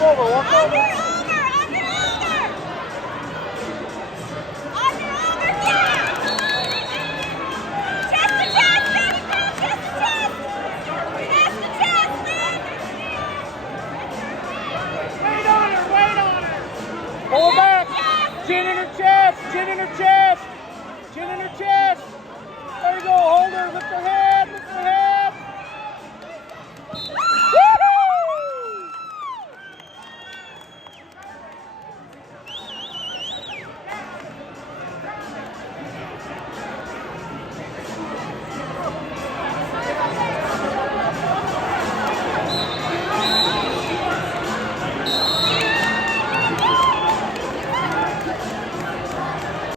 Walk over, walk over. Under, under, under. Under, under, yeah. Chest to chest, baby girl, chest to chest. Chest to chest, man. Wait on her, wait on her. Pull her back. Chin in her chest, chin in her chest.